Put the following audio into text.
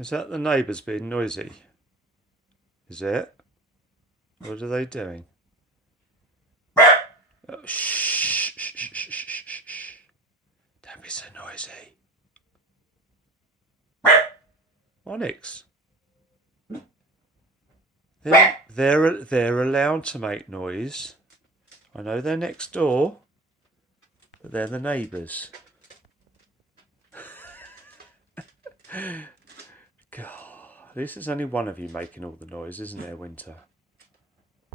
Is that the neighbours being noisy? Is it? What are they doing? Oh, shh, shh, shh, shh, shh, shh, shh. Don't be so noisy. Onyx. They're allowed to make noise. I know they're next door, but they're the neighbours. God, at least there's only one of you making all the noise, isn't there, Winter?